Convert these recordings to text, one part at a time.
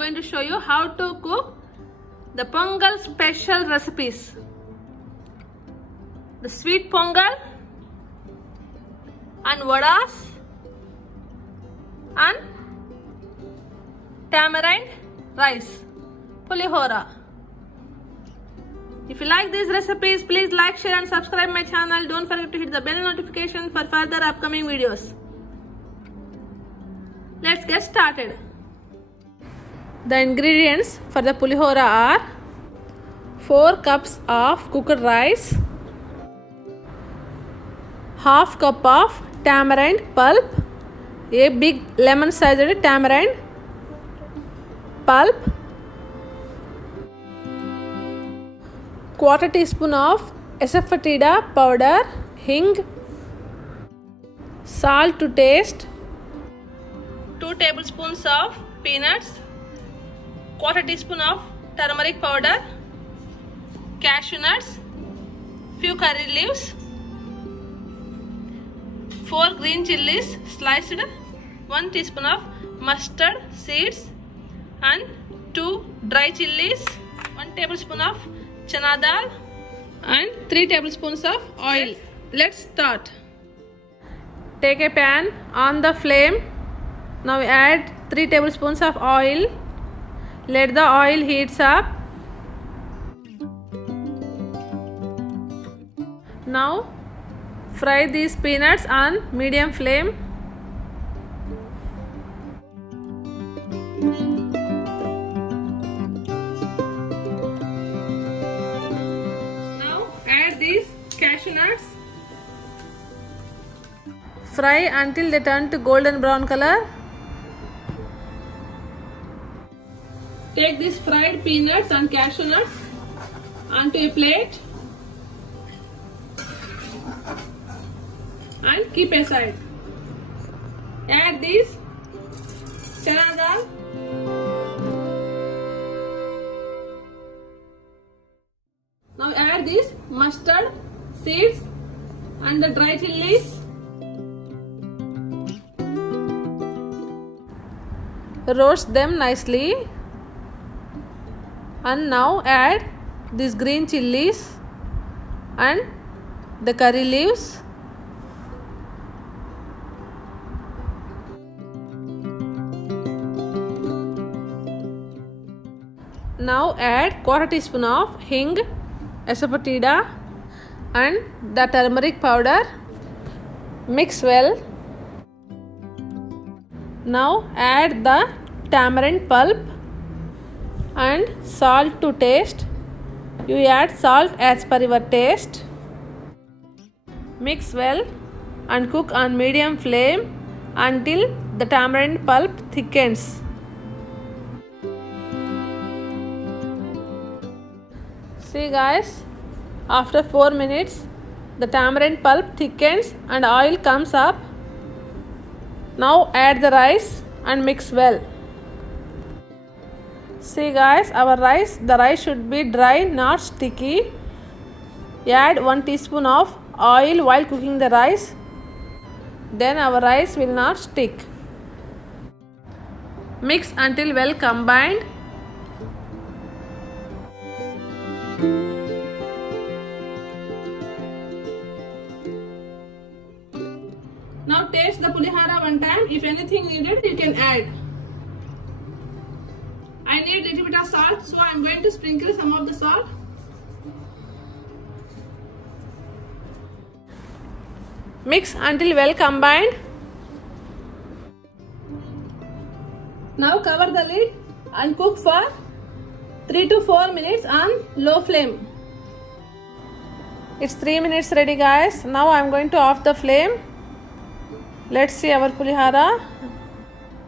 going to show you how to cook the Pongal special recipes. The sweet Pongal and vadas and tamarind rice, pulihora. If you like these recipes, please like, share and subscribe my channel. Don't forget to hit the bell notification for further upcoming videos. Let's get started. The ingredients for the pulihora are 4 cups of cooked rice, half cup of tamarind pulp, a big lemon sized tamarind pulp, quarter teaspoon of asafoetida powder, hing, salt to taste, 2 tablespoons of peanuts, quarter teaspoon of turmeric powder, cashew nuts, few curry leaves, 4 green chilies sliced, 1 teaspoon of mustard seeds and 2 dry chilies, 1 tablespoon of chana dal and 3 tablespoons of oil. Let's start. Take a pan on the flame. Now add 3 tablespoons of oil. Let the oil heats up. Now fry these peanuts on medium flame. Now add these cashew nuts. Fry until they turn to golden brown color. Take these fried peanuts and cashew nuts onto a plate and keep aside. Add these chana dal, now add these mustard seeds and the dry chilies. Roast them nicely. And now add these green chilies and the curry leaves. Now add quarter teaspoon of hing, asafoetida and the turmeric powder. Mix well. Now add the tamarind pulp and salt to taste. You add salt as per your taste. Mix well and cook on medium flame until the tamarind pulp thickens. See guys, after 4 minutes the tamarind pulp thickens and oil comes up. Now add the rice and mix well. See guys, the rice should be dry, not sticky. Add 1 teaspoon of oil while cooking the rice. Then our rice will not stick. Mix until well combined. Now taste the pulihara one time. If anything needed, you can add. I need a little bit of salt, so I am going to sprinkle some of the salt. Mix until well combined. Now cover the lid and cook for 3 to 4 minutes on low flame. It's 3 minutes ready guys. Now I am going to off the flame. Let's see our pulihara.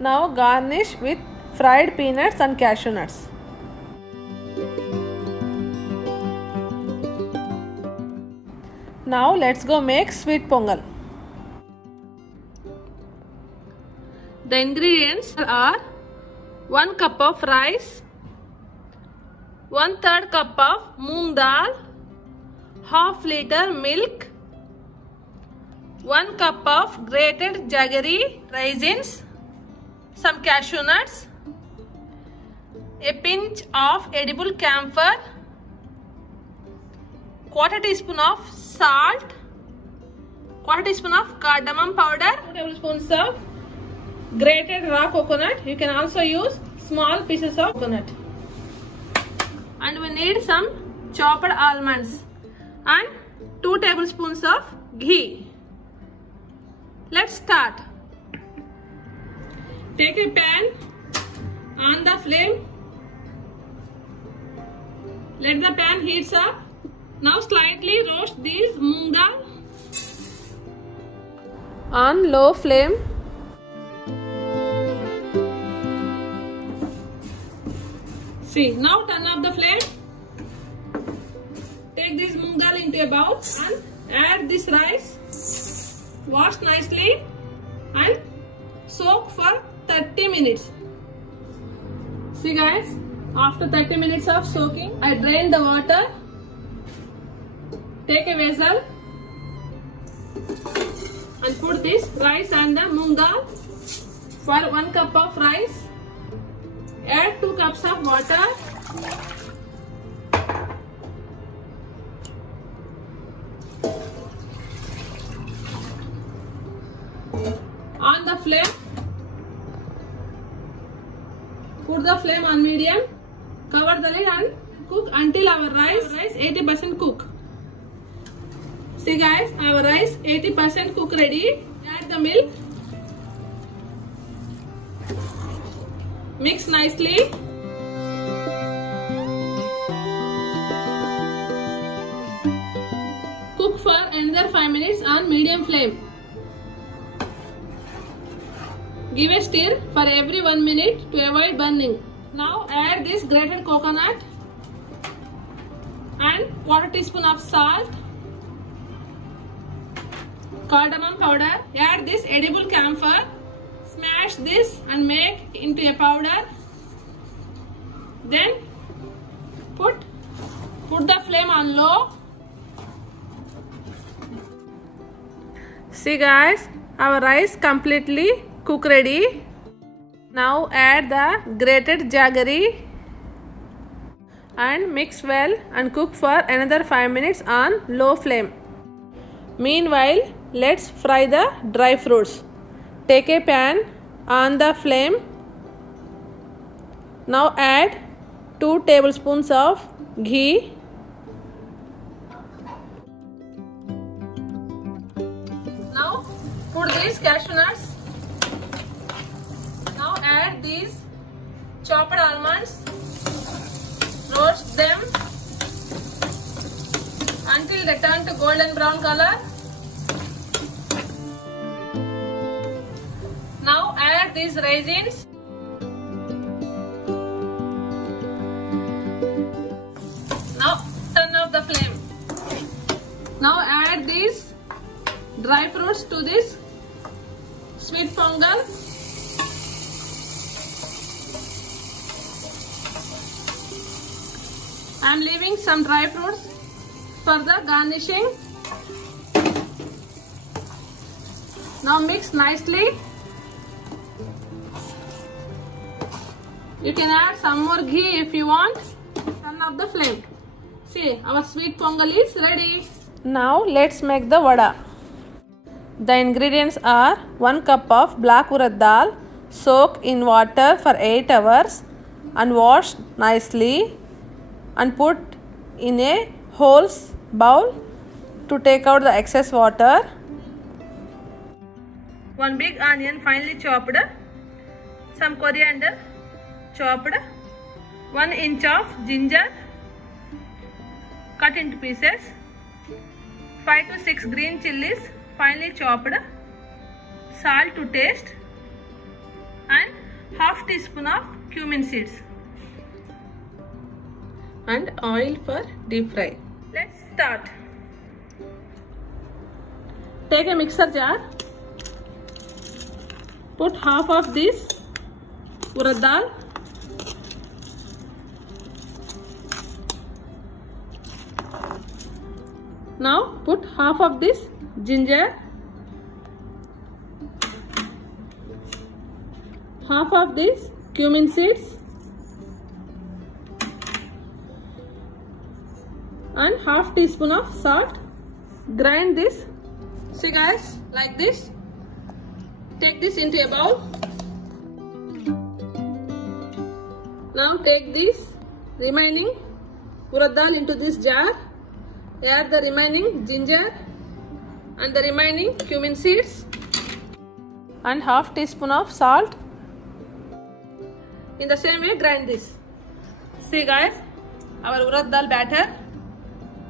Now garnish with fried peanuts and cashew nuts. Now let's go make sweet pongal. The ingredients are 1 cup of rice, 1/3 cup of moong dal, half liter milk, 1 cup of grated jaggery raisins, some cashew nuts, a pinch of edible camphor, quarter teaspoon of salt, quarter teaspoon of cardamom powder, 2 tablespoons of grated raw coconut. You can also use small pieces of coconut. And we need some chopped almonds and 2 tablespoons of ghee. Let's start. Take a pan on the flame. Let the pan heat up. Now slightly roast these moong dal on low flame. See, now turn off the flame. Take this moong dal into a bowl and add this rice. Wash nicely and soak for 30 minutes. See guys, after 30 minutes of soaking, I drained the water. Take a vessel and put this rice and the moong dal. For 1 cup of rice, add 2 cups of water. On the flame, put the flame on medium, cover the lid and cook until our rice 80% cook. See guys, our rice 80% cook ready. Add the milk. Mix nicely. Cook for another 5 minutes on medium flame. Give a stir for every 1 minute to avoid burning. Now add this grated coconut and quarter teaspoon of salt, cardamom powder. Add this edible camphor. Smash this and make into a powder. Then put the flame on low. See guys, our rice completely cook ready. Now add the grated jaggery and mix well and cook for another 5 minutes on low flame. Meanwhile, let's fry the dry fruits. Take a pan on the flame. Now add 2 tablespoons of ghee. Now put these cashew nuts. Now add these chopped almonds. Roast them until they turn to golden brown color. Now add these raisins. Now turn off the flame. Now add these dry fruits to this sweet pongal. I am leaving some dry fruits for the garnishing. Now mix nicely. You can add some more ghee if you want. Turn off the flame. See, our sweet pongal is ready. Now let's make the vada. The ingredients are 1 cup of black urad dal soaked in water for 8 hours and washed nicely and put in a whole bowl to take out the excess water. 1 big onion finely chopped, some coriander chopped, 1 inch of ginger cut into pieces, 5 to 6 green chilies finely chopped, salt to taste and half teaspoon of cumin seeds and oil for deep fry. Let's start. Take a mixer jar. Put half of this urad dal. Now put half of this ginger, half of this cumin seeds and half teaspoon of salt. Grind this. See guys, like this. Take this into a bowl. Now take this remaining urad dal into this jar. Add the remaining ginger and the remaining cumin seeds and half teaspoon of salt. In the same way, grind this. See guys, our urad dal batter.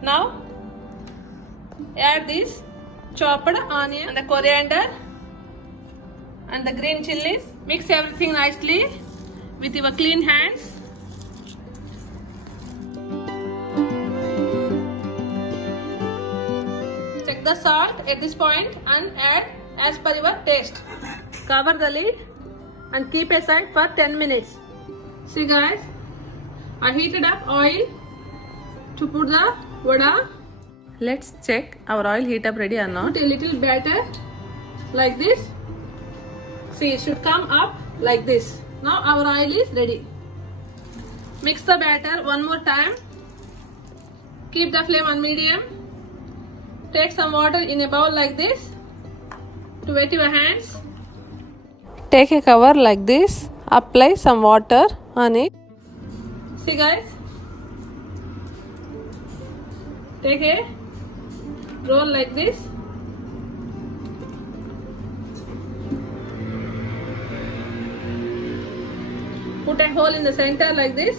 Now add this chopped onion and the coriander and the green chilies. Mix everything nicely with your clean hands. Check the salt at this point and add as per your taste. Cover the lid and keep aside for 10 minutes. See guys, I heated up oil to put the vada. Let's check our oil heat up ready or not. Put a little batter like this. See, it should come up like this. Now our oil is ready. Mix the batter one more time. Keep the flame on medium. Take some water in a bowl like this to wet your hands. Take a cover like this. Apply some water on it. See guys. Take a roll like this. Put a hole in the center like this.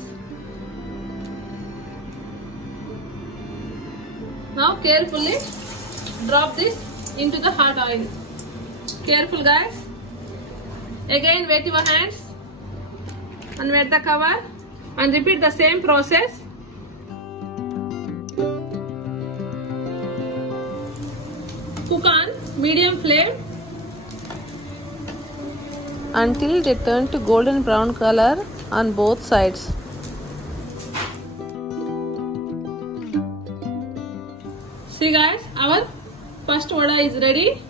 Now carefully drop this into the hot oil. Careful guys. Again wet your hands and wet the cover and repeat the same process. Cook on medium flame until they turn to golden brown color on both sides. See guys, our first vada is ready.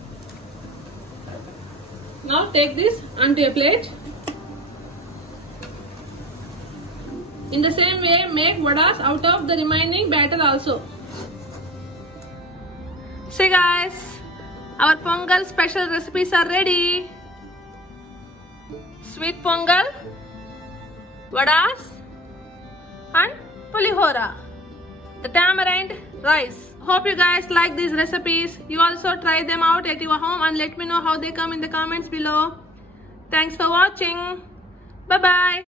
Now take this onto a plate. In the same way, make vadas out of the remaining batter also. See guys, our Pongal special recipes are ready. Sweet Pongal, vadas and pulihora, the tamarind rice. Hope you guys like these recipes. You also try them out at your home and let me know how they come in the comments below. Thanks for watching. Bye bye.